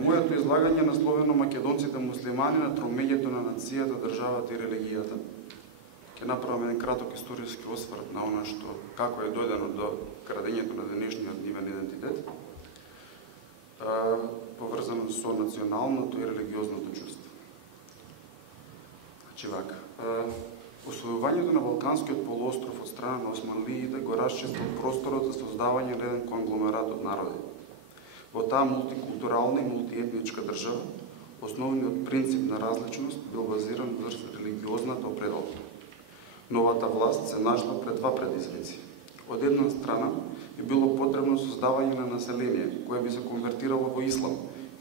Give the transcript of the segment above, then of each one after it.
Моето излагање насловено македонците муслимани на тромењето на нацијата, државата и религијата. Ќе направам еден краток историски осврт на она што како е дојдено до градењето на денешниот нивен идентитет, поврзано со националното и религиозното чувство. Значи вака, освојувањето на Балканскиот полуостров од страна на османлиите го расчисти просторот за создавање на еден конгломерат од народи. Во таа мултикултурална и мултиетничка држава, основниот принцип на различност бил базиран врз религиозната определба. Новата власт се нашла пред два предизвици. Од една страна би било потребно создавање на население кое би се конвертирало во ислам,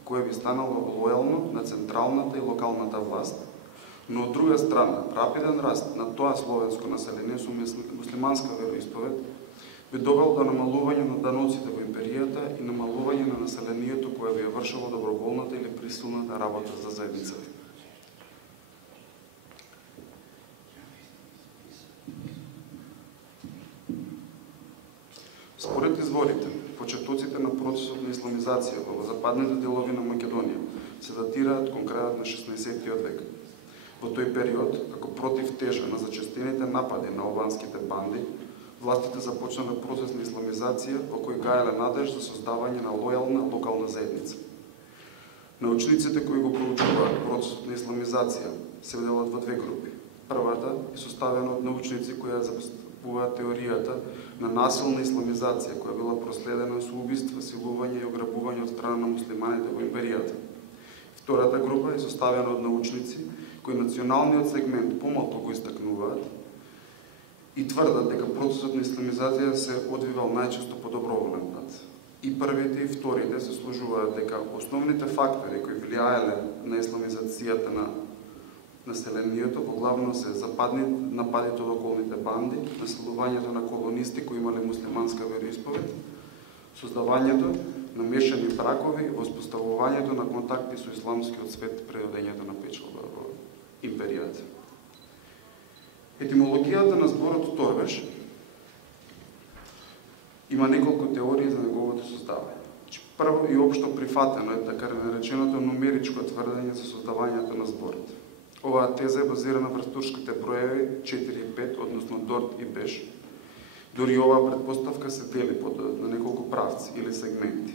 кое би станало лојално на централната и локалната власт, но од друга страна рапиден раст на тоа словенско население со муслиманска вероисповед би довел до намалување на даноците во империјата и намалување на населението кое би ја вршило доброволната или присилната работа за заедницата. Според изворите, почетоците на процесот на исламизација во западните делови на Македонија се датираат конкретно на 16-тиот век. Во тој период, како против тежа на зачестените напади на албанските банди, властите започнале процес на исламизација во кој гаеле надеж за создавање на лојална локална заедница. Научниците кои го проучуваат процесот на исламизација се делат во две групи. Првата е составена од научници кои ја застапуваат теоријата на насилна исламизација која била проследена со убиства, силување и ограбување од страна на муслиманите во империјата. Втората група е составена од научници кои националниот сегмент помалку го истакнуваат и тврдат дека процесот на исламизација се одвивал најчесто по доброволен пат. И првите и вторите се служуваат дека основните фактори кои влијаеле на исламизацијата на населението во главно се нападите од околните банди, населувањето на колонисти кои имале муслиманска вероисповед, создавањето на мешани бракови, воспоставувањето на контакти со исламскиот свет пред одењето на печалба во империјата. Етимологијата на зборот торбеш има неколку теории за неговото создавање. Прво и општо прифатено е така нареченото нумеричко тврдење за создавањето на зборот. Оваа теза е базирана врз турските броеви 4 и 5, односно дорт и беш. Дори оваа претпоставка се дели на неколку правци или сегменти.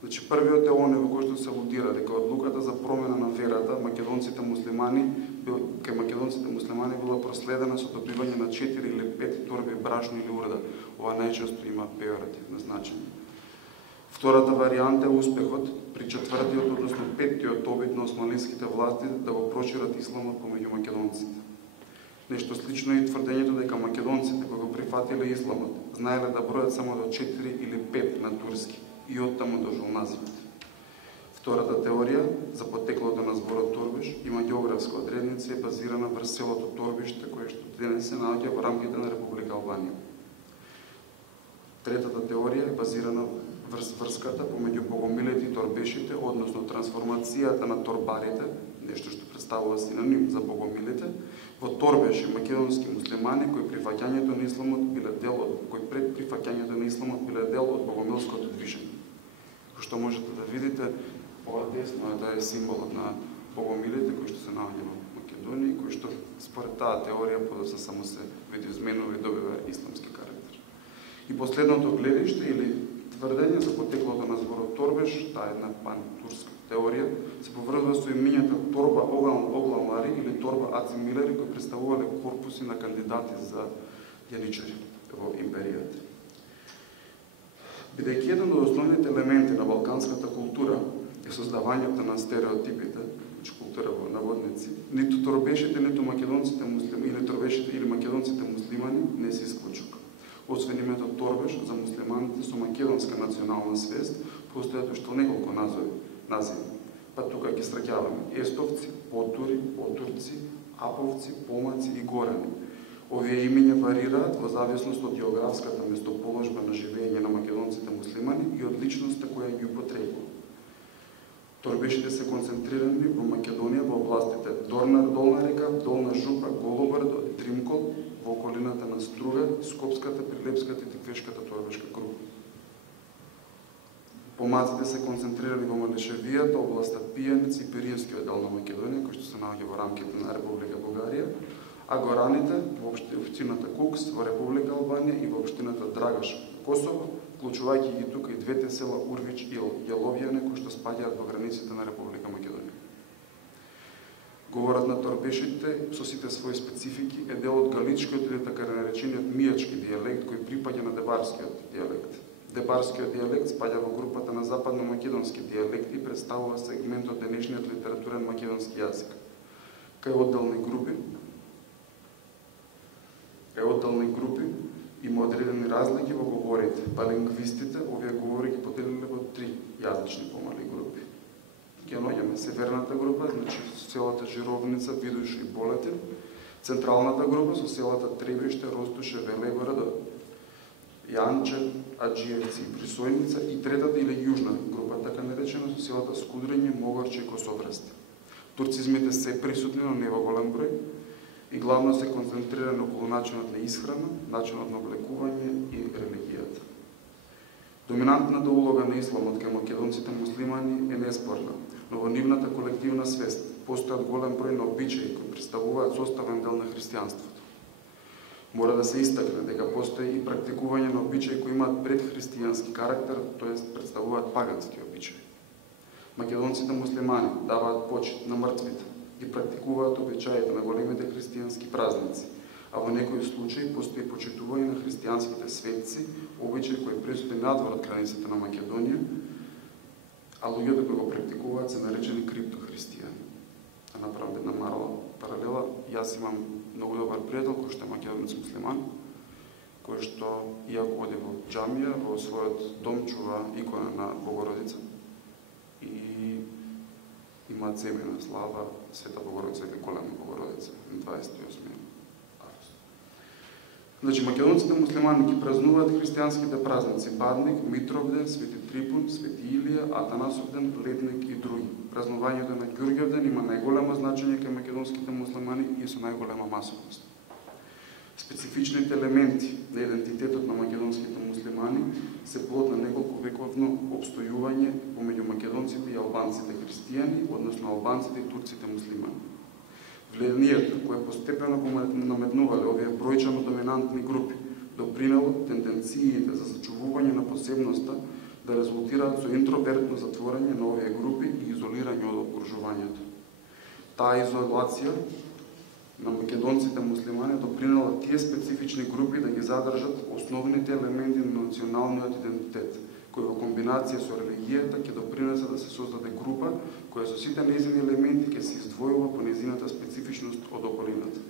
Значи, првиот е оној во кој што се алудира дека одлуката за промена на верата кај македонците муслимани била проследена со добивање на 4 или 5 торби брашно или урда. Ова најчесто има пеоративно значење. Втората варијанта е успехот при четвртиот, односно петтиот обид на османлиските власти да го прошират исламот помеѓу македонците. Нешто слично е и тврдењето дека македонците кои го прифатиле исламот знаеле да бројат само до 4 или 5 на турски и оттаму дошол називот. Втората теорија за потеклото на зборот торбеш има географска одредница и базирана врз селото Торбиште, кое што денес се наоѓа во рамките на Република Албанија. Третата теорија е базирана врз врската помеѓу богомилите и торбешите, односно трансформацијата на торбарите, нешто што представува синоним за богомилите, во торбеши македонски муслимани кои пред прифаќањето на исламот биле дел од богомилското движење. Што можете да видите, ова десно е символот на богомилите кои што се наоѓа во Македонија и кои што според таа теорија подоцна само се видоизменува и добива исламски карактер. И последното гледиште или тврдење за потеклото на зборот торбеш, таа една пантурска теорија, се поврзува со имињата торба огламари или торба ацимилери кои представувале корпуси на кандидати за јаничари во империјата. Бидејќи еден од основните елементи на балканската култура е создавањето на стереотипите, култура во наводници, ниту торбешите, ниту македонците муслимани, или торбешите или македонците муслимани не се исклучок. Освен името торбеш за муслиманите со македонска национална свест, постојат уште неколку називи. Па тука ги сраќаваме естовци, потури, потурци, аповци, помаци и горани. Овие имиња варираат во зависност од географската местоположба на живење на македонците муслимани и од личноста која ги употребува. Торбешите се концентрирани во Македонија во областите Долна река, Долна Жупа, Голобрдо, Тримкол, во околината на Струга, Скопската, Прилепската и Тиквешката торбешка група. Помаците се концентрирали во Малишевијата, областа Пијанец и Пиринскиот дел на Македонија, кој што се наоѓа во рамките на Република Бугарија, а гораните во општината Кукс во Република Албанија и во општината Драгаш во Косово, вклучувајќи ги тука и двете села Урвич и Јаловјане, кои што спаѓаат во границите на Република Македонија. Говорот на торбешите со сите своји специфики е дел од галичкиот или така наречениот мијачки дијалект кој припаѓа на дебарскиот дијалект. Дебарскиот дијалект спаѓа во групата на западно-македонски дијалекти и представува сегмент од денешниот литературен македонски јазик. Кај одделни групи има одредени разлики во говорите, па лингвистите овие говори ги поделиле во 3 јазични помали групи. Ќе наоѓаме северната група, значи со селата Жировница, Видуш и Болетин, централната група со селата Требиште, Ростуше, Велегора, Јанче, Аджиевци и Присојница, и третата или јужна група, така наречена, со селата Скудриње, Могорче и Косоврасте. Турцизмите се присутни, но не во голем број, и главно се концентрирани околу начинот на исхрана, начинот на облекување и религијата. Доминантната улога на исламот кај македонците муслимани е неспорна, но во нивната колективна свест постојат голем број на обичаи кои представуваат составен дел на христијанството. Мора да се истакне дека постои и практикување на обичаи кои имаат предхристијански карактер, т.е. представуваат пагански обичаи. Македонците муслимани даваат почит на мртвите, ги практикуваат обичаите на големите христијански празници, а во некои случаи постои почитување на христијанските светци, обичаи кои присутни надвор од границите на Македонија, а луѓето кои го практикуваат се наречени криптохристијани. Да направам една мала паралела, јас имам многу добар пријател кој што е македонец муслиман, кој што, иако оди во џамија, во својот дом чува икона на Богородица и има земјена слава Света Богородица или Голема Богородица на 28 август. Значи, македонците муслимани ги празнуваат христијанските празници Бадник, Митровден, Свети Трипун, Свети Илија, Атанасовден, Летник и други. Празнувањето на Ѓурѓевден има најголемо значење кај македонските муслимани и со најголема масовност. Специфичните елементи на идентитетот на македонските муслимани се плод на неколку вековно обстојување помеѓу македонците и албанците христијани, односно албанците и турците муслимани. Влијанието кое постепено наметнувале овие бројчано доминантни групи допринело тенденциите за зачувување на посебноста да резултираат со интровертно затворање на овие групи и изолирање од окружувањето. Таа изолација на македонците муслимани допринела тие специфични групи да ги задржат основните елементи на националниот идентитет, кој во комбинација со религијата ќе допринесе да се создаде група која со сите нејзини елементи ќе се издвојува по нејзината специфичност од околината.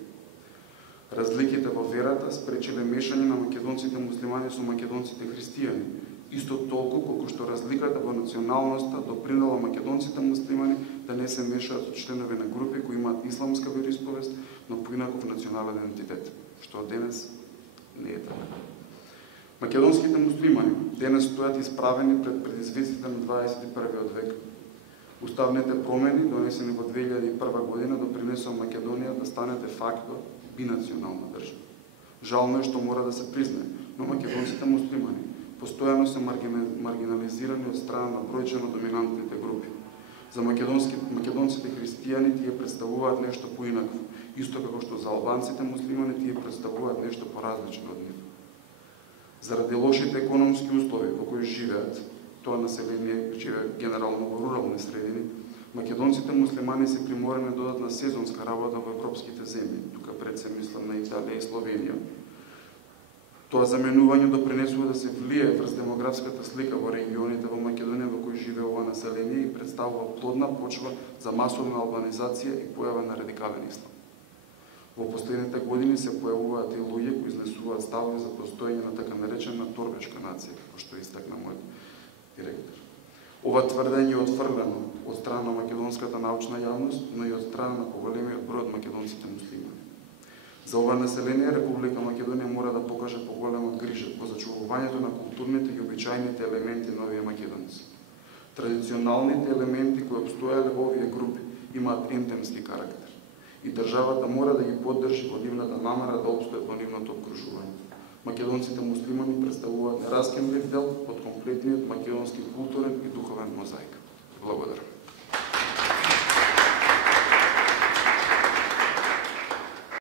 Разликите во верата спречиле мешање на македонците муслимани со македонците христијани, исто толку колку што разликата во националноста допринела македонците муслимани да не се мешаат со членови на групи кои имаат исламска вероисповест, но поинаков национален идентитет, што денес не е така. Македонските муслимани денес стојат исправени пред предизвиците на 21 век. Уставните промени, донесени во 2001 година, допринесоа Македонија да стане де факто бинационална држава. Жално е што мора да се признае, но македонците муслимани постојано се маргинализирани од страна на бројчано доминантните групи. За македонците христијани тие представуваат нешто поинакво, исто како што за албанците муслимани тие представуваат нешто поразлично од нив. Заради лошите економски услови во кои живеат, тоа население живее генерално во рурални средини, македонците муслимани се приморени да додат на сезонска работа во европските земји, тука пред се мислам на Италија и Словенија. Тоа заменување допринесува да се влие врз демографската слика во регионите во Македонија во кои живее ова население и представува плодна почва за масовна албанизација и појава на радикален ислам. Во последните години се појавуваат и луѓе кои изнесуваат ставови за постоење на така наречена торбешка нација, како што истакна мојот директор. Ова тврдење е отфрлено од страна на македонската научна јавност, но и од страна на поголемиот број од македонците муслимани. За ова население Република Македонија мора да покаже поголема грижа во зачувувањето на културните и обичајните елементи на овие македонци. Традиционалните елементи кои обстојале во овие групи имаат ендемски карактер и државата мора да ги поддржи во нивната намера да обстојат во нивното окружување. македонците муслимани представуваат нераскинлив дел од комплетниот македонски културен и духовен мозаик. Благодарам.